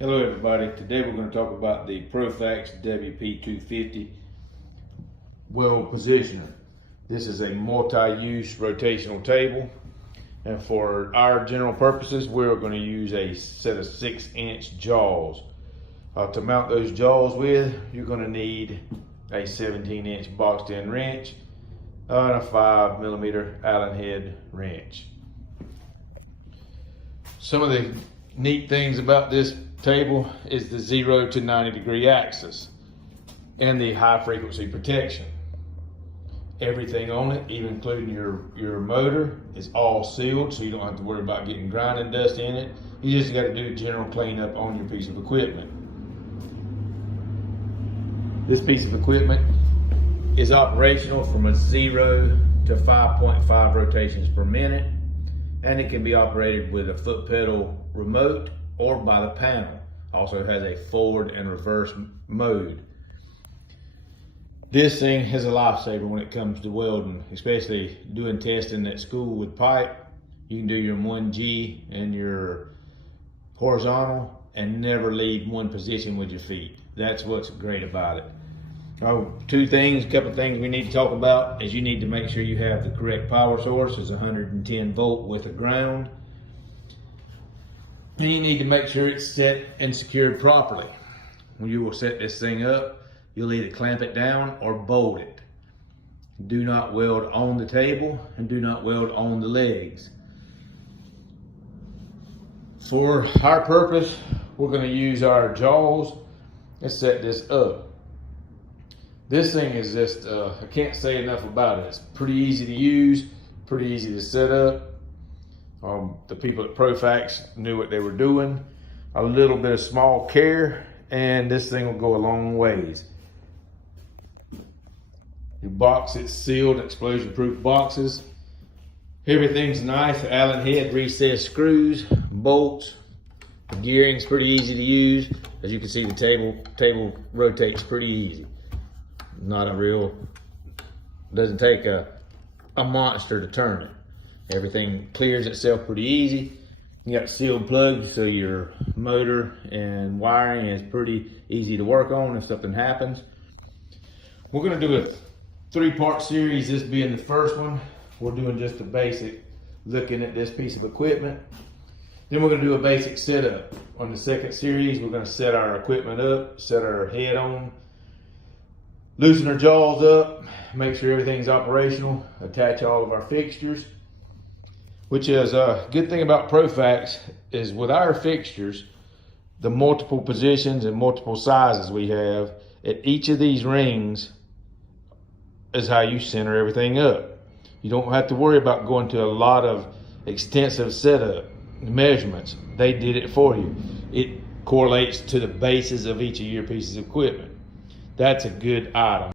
Hello everybody, today we're going to talk about the ProFax WP250 weld positioner. This is a multi-use rotational table, and for our general purposes we're going to use a set of 6-inch jaws. To mount those jaws with, you're going to need a 17-inch boxed-in wrench and a 5mm Allen head wrench. Some of the neat things about this table is the 0 to 90 degree axis and the high frequency protection. Everything on it, even including your motor, is all sealed, so you don't have to worry about getting grinding dust in it. You just got to do general cleanup on your piece of equipment. This piece of equipment is operational from a 0 to 5.5 rotations per minute, and it can be operated with a foot pedal remote or by the panel. Also has a forward and reverse mode. This thing is a lifesaver when it comes to welding, especially doing testing at school with pipe. You can do your 1G and your horizontal and never leave one position with your feet. That's what's great about it. Couple things we need to talk about is you need to make sure you have the correct power source. It's 110 volt with a ground. And you need to make sure it's set and secured properly. When you will set this thing up, you'll either clamp it down or bolt it. Do not weld on the table and do not weld on the legs. For our purpose, we're going to use our jaws and set this up. This thing is just, I can't say enough about it. It's pretty easy to use, pretty easy to set up. The people at ProFax knew what they were doing. A little bit of small care, and this thing will go a long ways. Your box, it's sealed, explosion-proof boxes. Everything's nice. Allen head recessed screws, bolts. The gearing's pretty easy to use. As you can see, the table rotates pretty easy. Doesn't take a monster to turn it. Everything clears itself pretty easy. You got sealed plugs, so your motor and wiring is pretty easy to work on if something happens. We're going to do a 3-part series, this being the first one. We're doing just a basic looking at this piece of equipment. Then we're going to do a basic setup. On the second series, we're going to set our equipment up, set our head on, loosen our jaws up, make sure everything's operational, attach all of our fixtures. Which is a good thing about ProFax is with our fixtures, the multiple positions and multiple sizes we have at each of these rings is how you center everything up. You don't have to worry about going to a lot of extensive setup measurements. They did it for you. It correlates to the bases of each of your pieces of equipment. That's a good item.